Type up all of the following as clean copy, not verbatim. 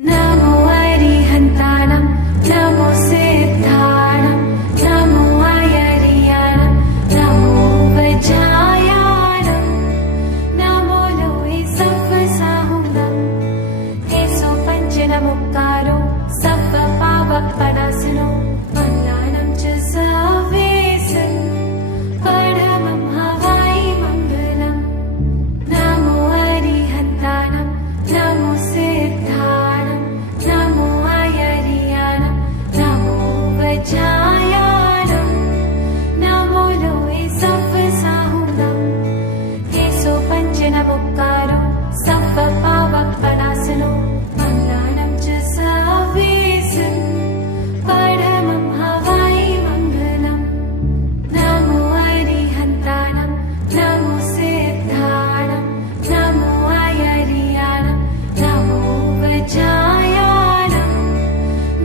नमो अरिहन्ताणं नमो सिद्धाणं नमो अयरियाणं नमो वज्रायाणं नमो लोहे सप्तसाहुणं केसो पञ्चनमुक्कारो सप्तपावकपणासनो मङ्गलानं च सर्वेशं परमं हवाई मङ्गलम् नमो अरिहन्ताणं नमो सिद्धाणं नमो अयरियाणं नमो वज्रायाणं नमो लोहे सप्तसाहुणं केसो पञ्चनमुक्कारो सप्तपावकपणासनो मङ्गलानं च सर्वेशं परमं हवाई मङ्गलम् नमो अरिहन्ताणं नमो सिद्धाणं नमो अयरियाणं नमो वज्रायाणं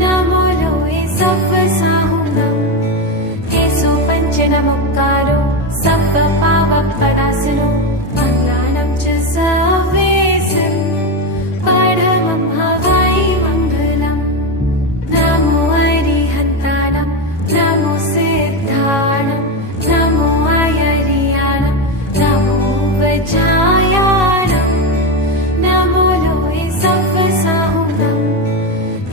नमो लोहे सप्तसाहुणं केसो पञ्चनमुक्कारो सप्तपावकपणासनो मङ्गलानं च सर्वेशं परमं हवाई मङ्गलम् नमो अरिहन्ताणं नमो सिद्धाणं नमो अयरियाणं नमो वज्रायाणं नमो लोहे सप्तसाहुणं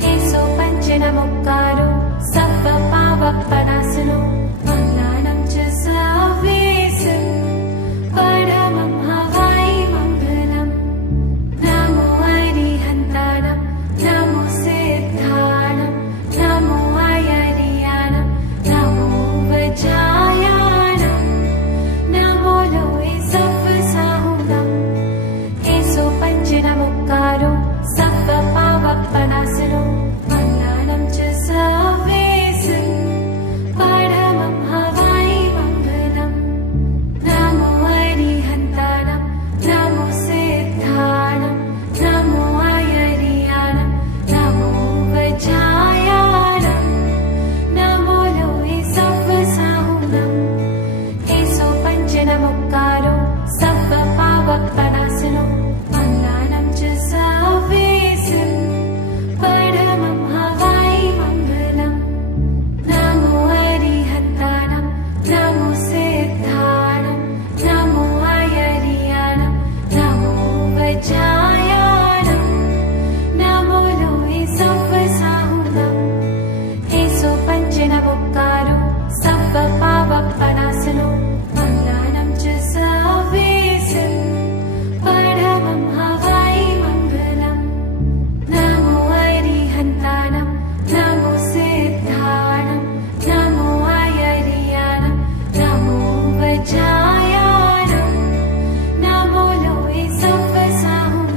केसो पञ्चनमुक्कारो सप्तपावकपणासनो मङ्गलानं च सर्वेशं परमं हवाई मङ्गलम् नमो अरिहन्ताणं नमो सिद्धाणं नमो अयरियाणं नमो वज्रायाणं नमो लोहे सप्तसाहुणं केसो पञ्चनमुक्कारो सप्तपावकपणासनो मङ्गलानं च सर्वेशं परमं हवाई मङ्गलम् नमो अरिहन्ताणं नमो सिद्धाणं नमो अयरियाणं नमो वज्रायाणं नमो लोहे सप्तसाहुणं केसो पञ्चनमुक्कारो सप्तपावकपणासनो मङ्गलानं च सर्वेशं परमं हवाई मङ्गलम् नमो अरिहन्ताणं नमो सिद्धाणं नमो अयरियाणं नमो वज्रायाणं नमो लोहे सप्तसाहुणं केसो पञ्चनमुक्कारो सप्तपावकपणासनो मङ्गलानं च सर्वेशं परमं हवाई मङ्गलम् नमो अरिहन्ताणं नमो सिद्धाणं नमो अयरियाणं नमो वज्रायाणं नमो लोहे सप्तसाहुणं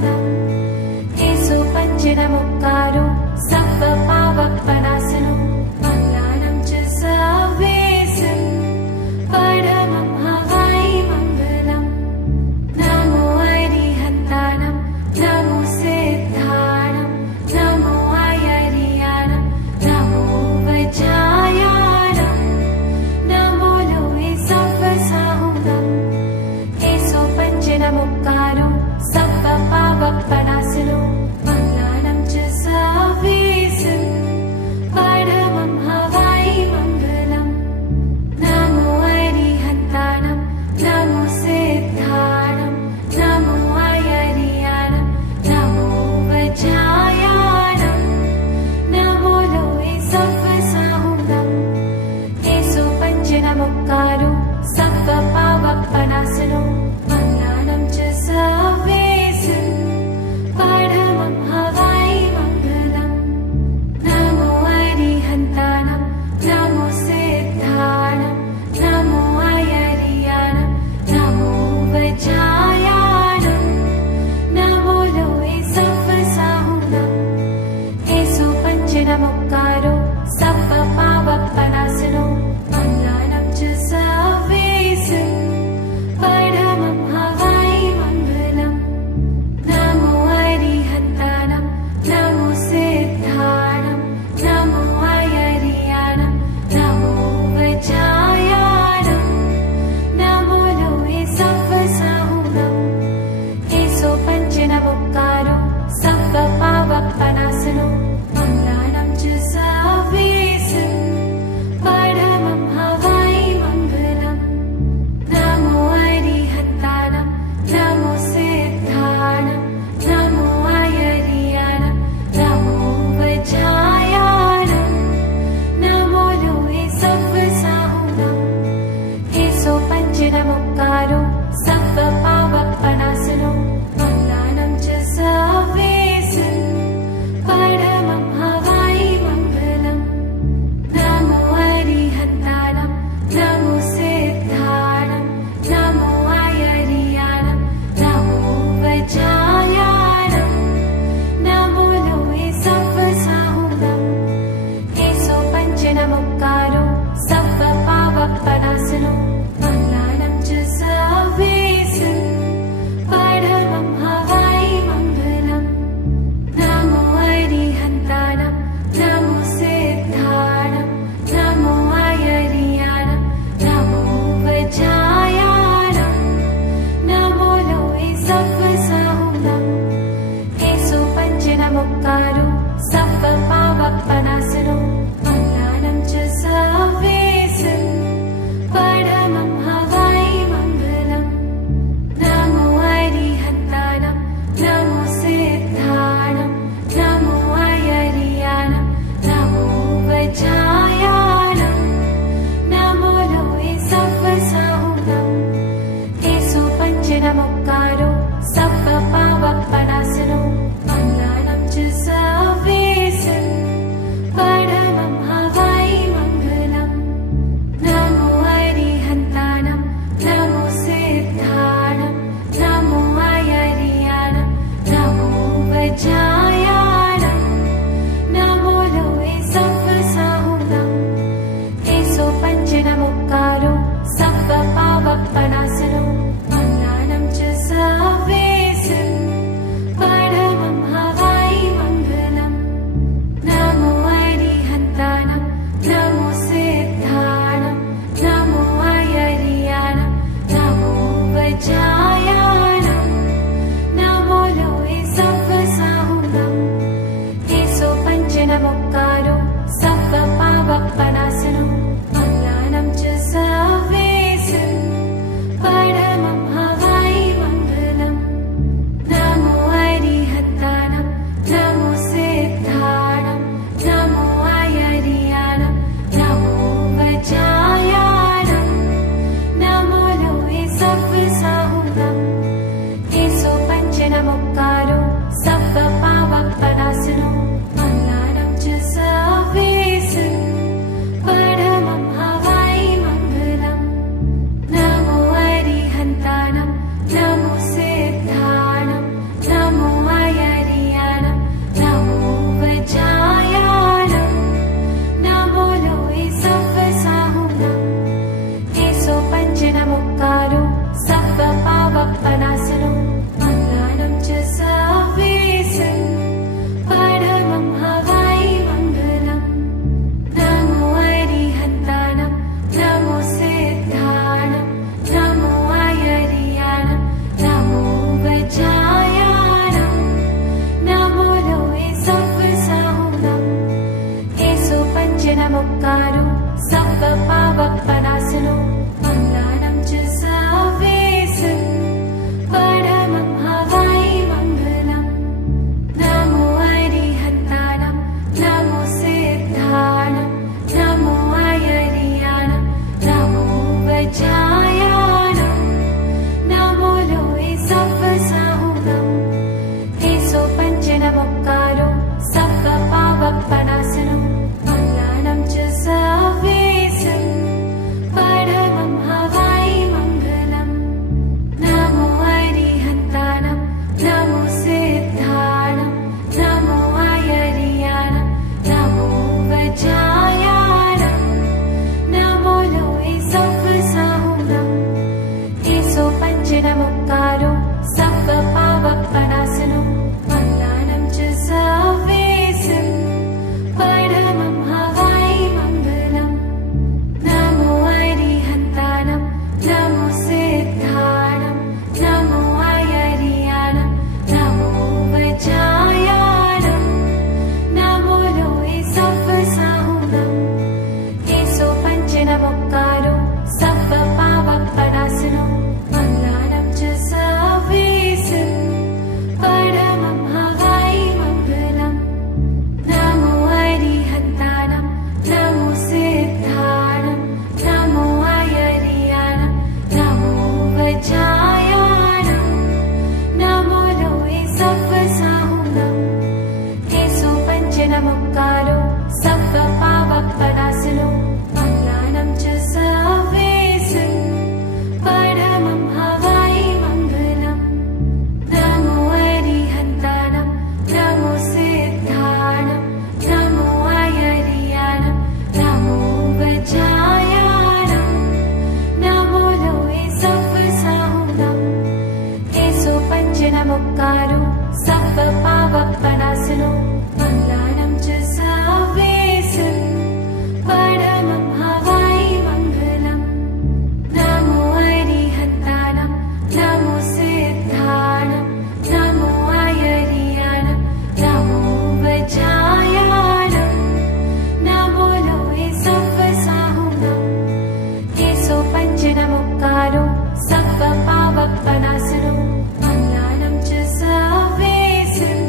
नमोकारो सप्प पावपनासनो मङ्गलानं च सर्वेषां परमं हवै मङ्गलम् नमो अरिहन्तानं नमो सिद्धानं नमो अयर्यानं नमो वज्रायानं नमो लोहे सप्पसाहुनं हेसो पञ्च नमोकारो सप्प पावपनासनो मङ्गलानं च सर्वेषां परमं हवै मङ्गलम् नमो अरिहन्तानं नमो सिद्धानं नमो अयर्यानं नमो वज्रायानं नमो लोहे सप्पसाहुनं हेसो पञ्च नमोकारो सप्प पावपनासनो मङ्गलानं च सर्वेषां परमं हवै मङ्गलम् नमो अरिहन्तानं नमो सिद्धानं नमो अयर्यानं नमो वज्रायानं नमो लोहे सप्पसाहुनं हेसो पञ्च नमोकारो सप्प पावपनासनो मङ्गलानं च सर्वेषां परमं हवै मङ्गलम् नमो अरिहन्तानं नमो सिद्धानं नमो अयर्यानं नमो वज्रायानं नमो लोहे सप्पसाहुनं हेसो पञ्च नमोकारो सप्प पावपनासनो मङ्गलानं च सर्वेषां परमं हवै मङ्गलम् नमो अरिहन्तानं नमो सिद्धानं नमो अयर्यानं नमो वज्रायानं नमो लोहे सप्पसाहुनं हेसो पञ्च नमोकारो सप्प पावपनासनो मङ्गलानं च सर्वेषां परमं हवै मङ्गलम् नमो अरिहन्तानं नमो सिद्धानं नमो अयर्यानं नमो वज्रायानं नमो लोहे सप्पसाहुनं हेसो पञ्च नमोकारो सप्प पावपनासनो मङ्गलानं च सर्वेषां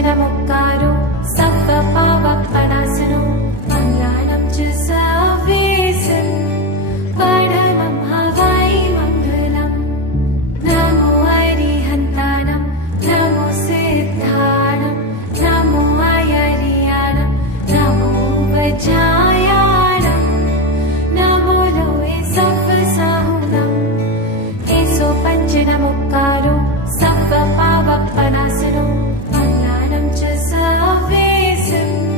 पञ्चनमुक्कारो सप्पपावप्पनासनो मङ्गलानं च सर्वेसन् परमं हवै मङ्गलम् नमो अरिहन्तानं नमो सिद्धानं नमो अयरियानं नमो वज्रायानं नमो लोये सप्पसाहुनं केसो पञ्चनमुक्कारो सप्पपावप्पनासनो मङ्गलानं च सर्वेसन्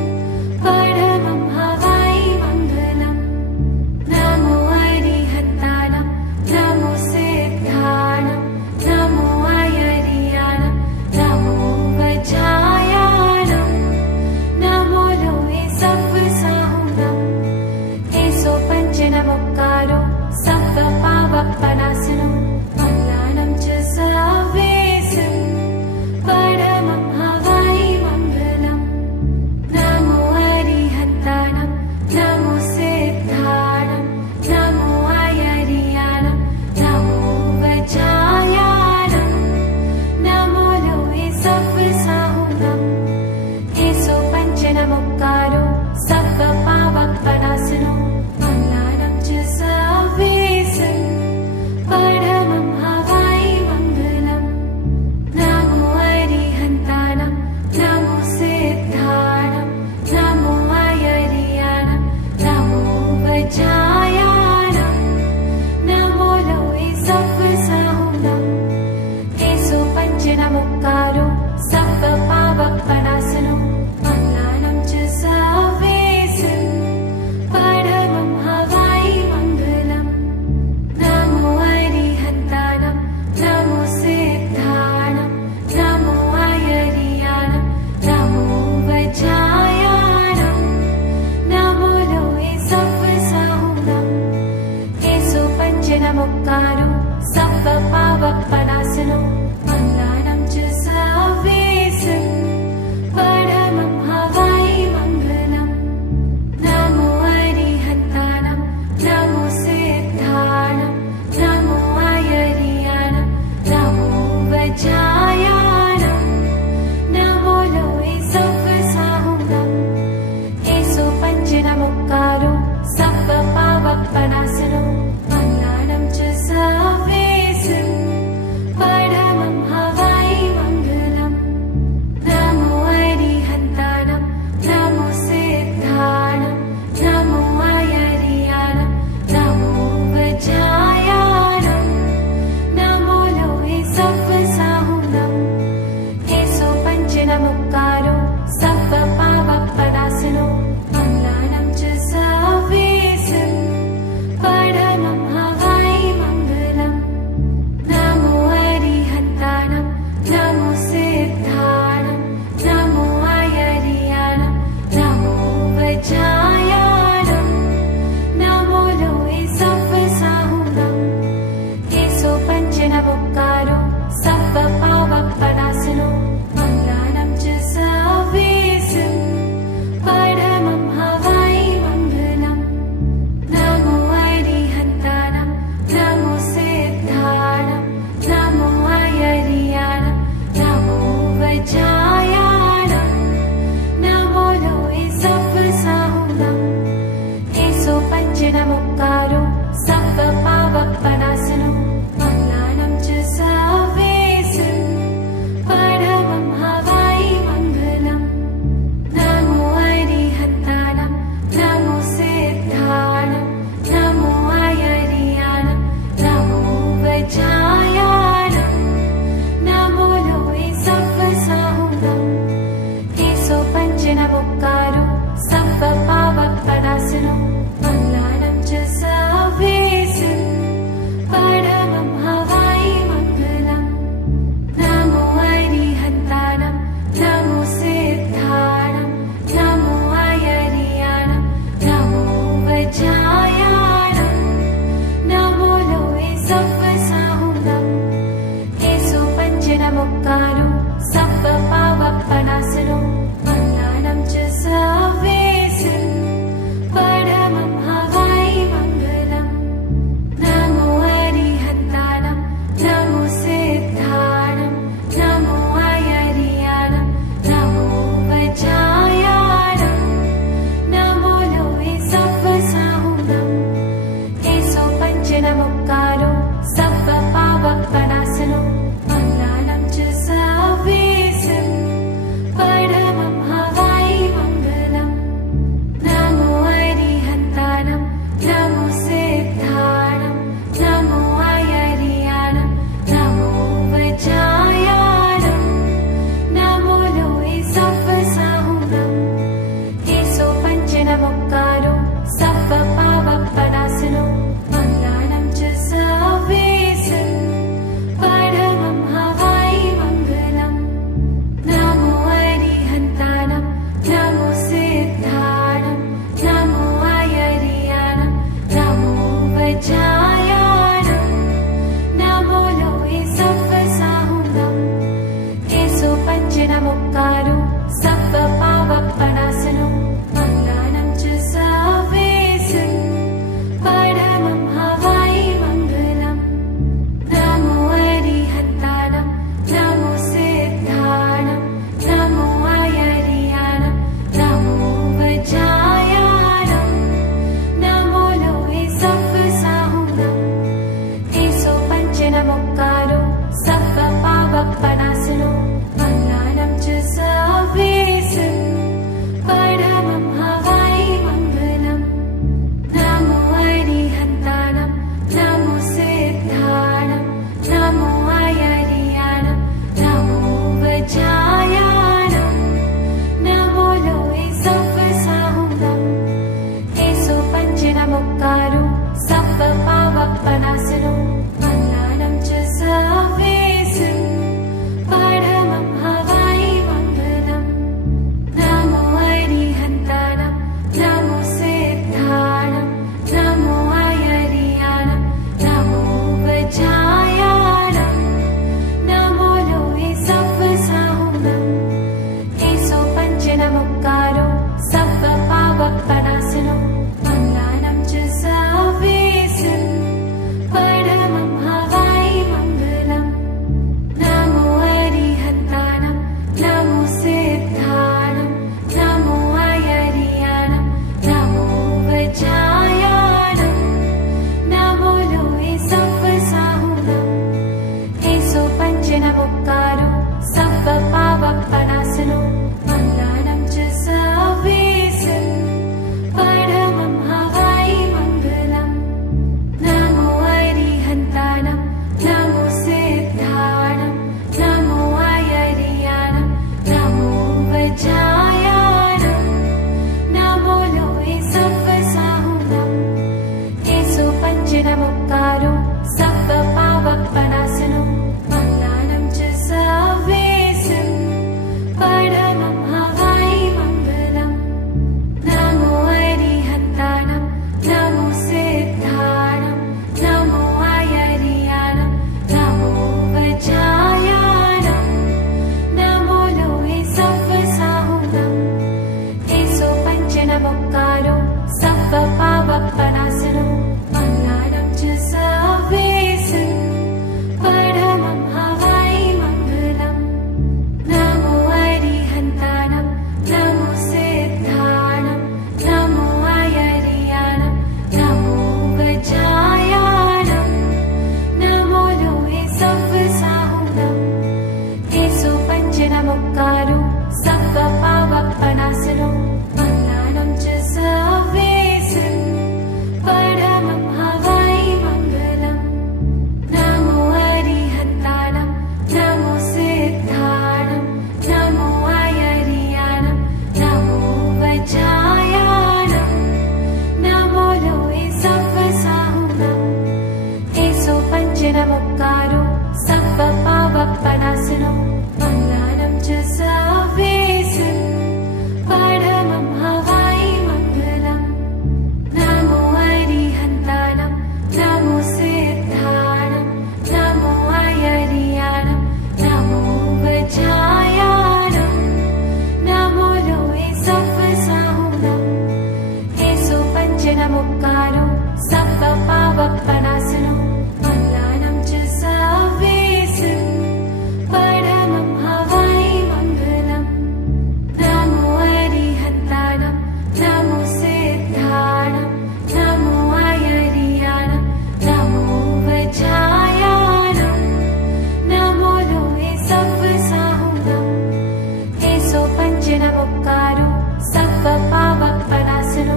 नमोकारो सप्प पावपणासनो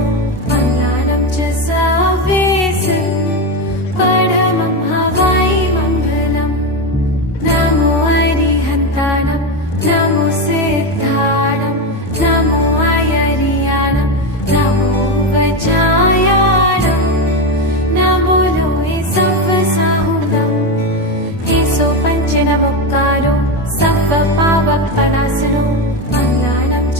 मङ्गलानं च सर्वेषां परमं हवै मङ्गलम् नमो अरिहन्तानं नमो सिद्धाणं नमो अयरियाणं नमो वज्रायाणं नमो लोहे सप्पसाहुनं ईसो पञ्चनमोकारो सप्प पावपणासनो मङ्गलानं च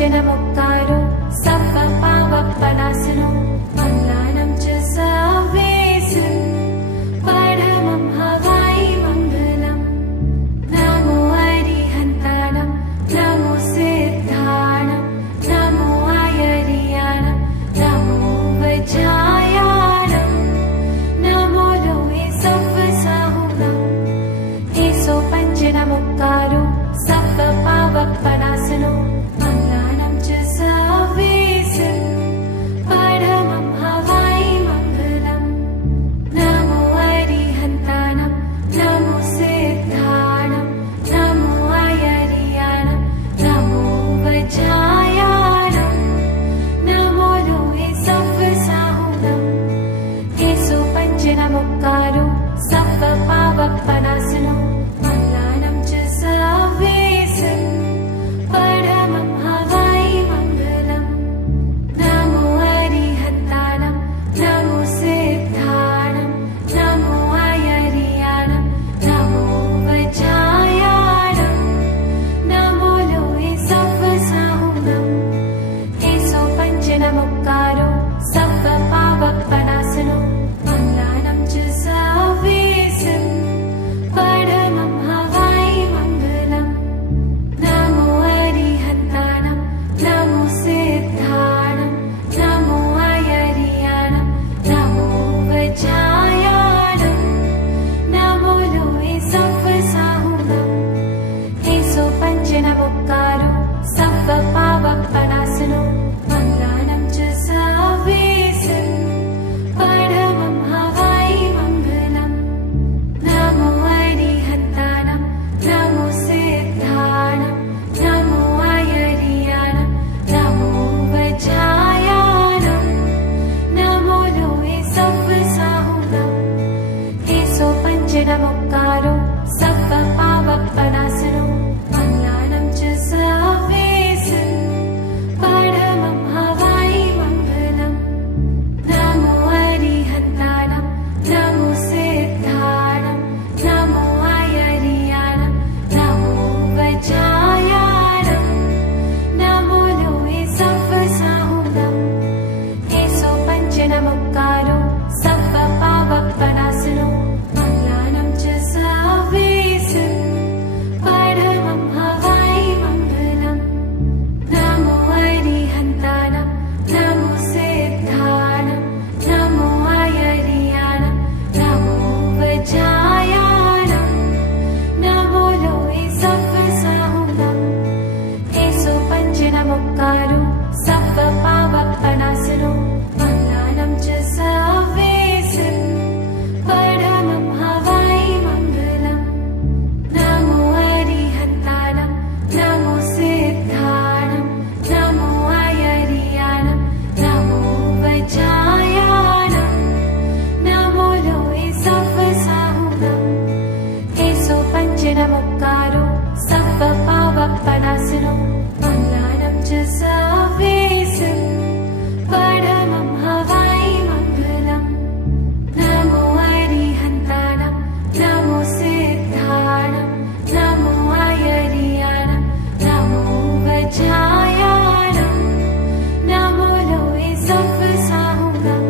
पञ्चनमुक्कारो सप्पपावप्पनासनो मङ्गलानं च सर्वेषु परमं हवाई मङ्गलम् नमो अरिहन्तानं नमो सिद्धानं नमो आयर्यानं नमो वज्रायानं नमो लोहे सप्पसाहुनं एसो पञ्चनमुक्कारो सप्पपावप्पनासनो मङ्गलानं च सर्वेषु परमं हवाई मङ्गलम् नमो अरिहन्तानं नमो सिद्धानं नमो आयर्यानं नमो वज्रायानं नमो लोहे सप्पसाहुनं एसो पञ्चनमुक्कारो सप्पपावप्पनासनो मङ्गलानं च सर्वेषु परमं हवाई मङ्गलम् नमो अरिहन्तानं नमो सिद्धानं नमो आयर्यानं नमो वज्रायानं नमो लोहे सप्पसाहुनं एसो पञ्चनमुक्कारो सप्पपावप्पनासनो मङ्गलानं च सर्वेषु परमं हवाई मङ्गलम् नमो अरिहन्तानं नमो सिद्धानं नमो आयर्यानं नमो वज्रायानं नमो लोहे सप्पसाहुनं एसो पञ्चनमुक्कारो सप्पपावप्पनासनो मङ्गलानं च सर्वेषु परमं हवाई मङ्गलम् नमो अरिहन्तानं नमो सिद्धानं नमो आयर्यानं नमो वज्रायानं नमो लोहे सप्पसाहुनं एसो पञ्चनमुक्कारो सप्पपावप्पनासनो मङ्गलानं च सर्वेषु परमं हवाई मङ्गलम् नमो अरिहन्तानं नमो सिद्धानं नमो आयर्यानं नमो वज्रायानं नमो लोहे सप्पसाहुनं एसो पञ्चनमुक्कारो सप्पपावप्पनासनो मङ्गलानं च सर्वेषु परमं हवाई मङ्गलम् नमो अरिहन्तानं नमो सिद्धानं नमो आयर्यानं नमो वज्रायानं नमो लोहे सप्पसाहुनं एसो पञ्चनमुक्कारो सप्पपावप्पनासनो मङ्गलानं च सर्वेषु परमं हवाई मङ्गलम् नमो अरिहन्तानं नमो सिद्धानं नमो आयर्यानं नमो वज्रायानं नमो लोहे सप्पसाहुनं एसो पञ्चनमुक्कारो सप्पपावप्पनासनो मङ्गलानं च सर्वेषु परमं हवाई मङ्गलम् नमो अरिहन्तानं नमो सिद्धानं नमो आयर्यानं नमो वज्रायानं नमो लोहे सप्पसाहुनं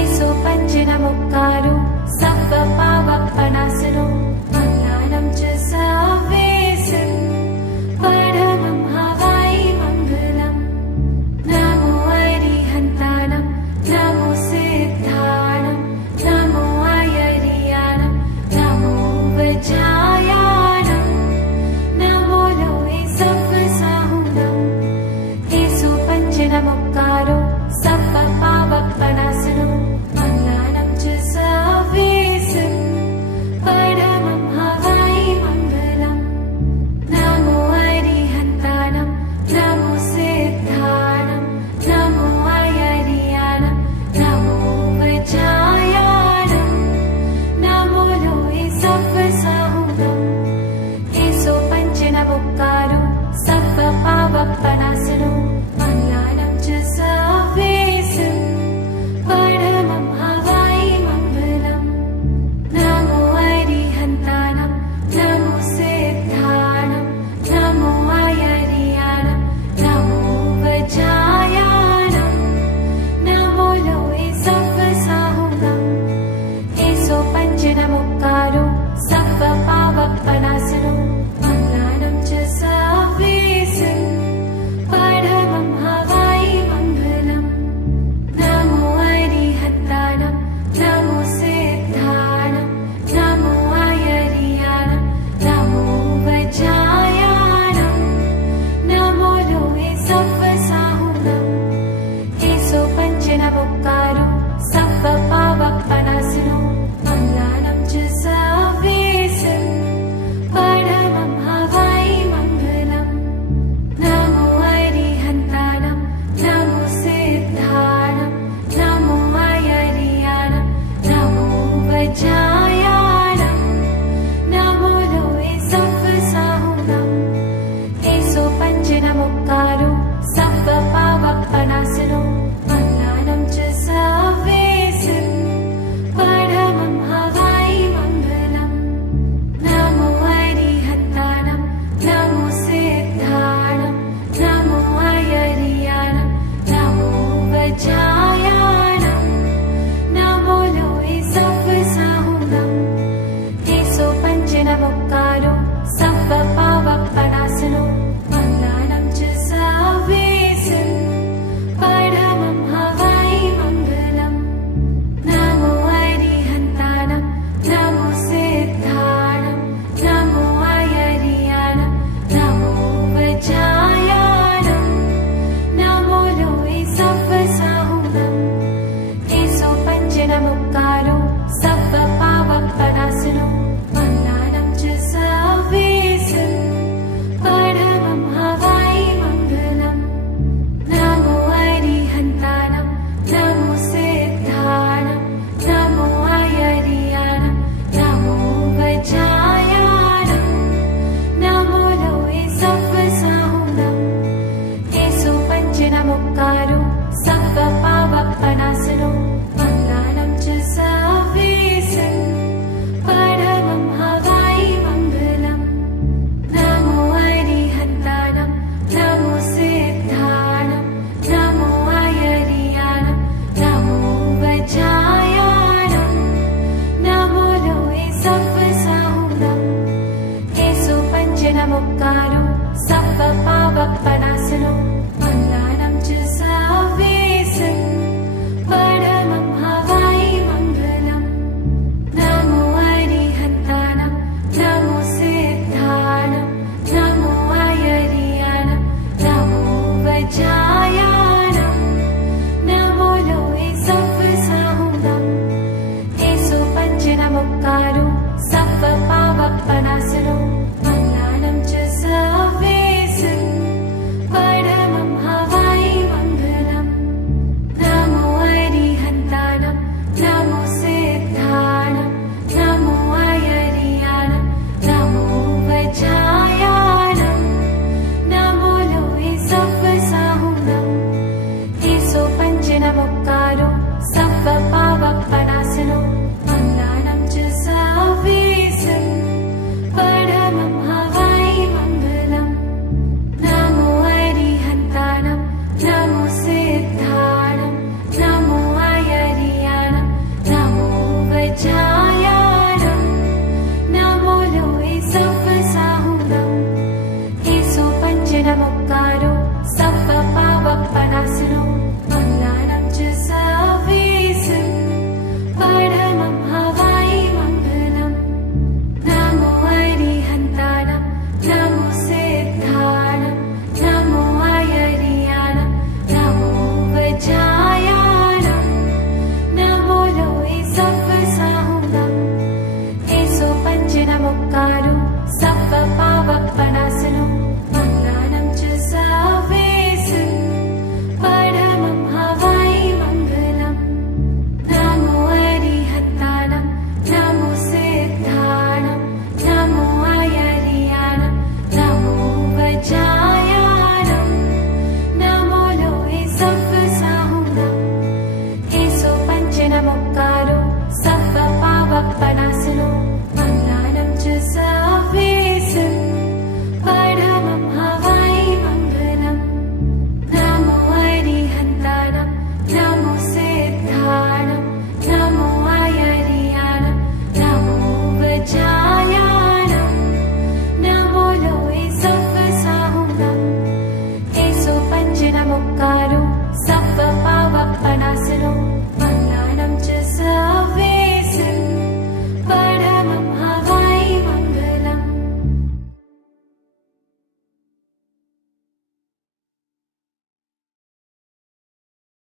एसो पञ्चनमुक्कारो सप्पपावप्पनासनो मङ्गलानं च सर्वेषु परमं हवाई मङ्गलम् नमो अरिहन्तानं नमो सिद्धानं नमो आयर्यानं नमो वज्रायानं नमो लोहे सप्पसाहुनं एसो पञ्चनमुक्कारो सप्पपावप्पनासनो मङ्गलानं च सर्वेषु परमं हवाई मङ्गलम् नमो अरिहन्तानं नमो सिद्धानं नमो आयर्यानं नमो वज्रायानं नमो लोहे सप्पसाहुनं एसो पञ्चनमुक्कारो सप्पपावप्पनासनो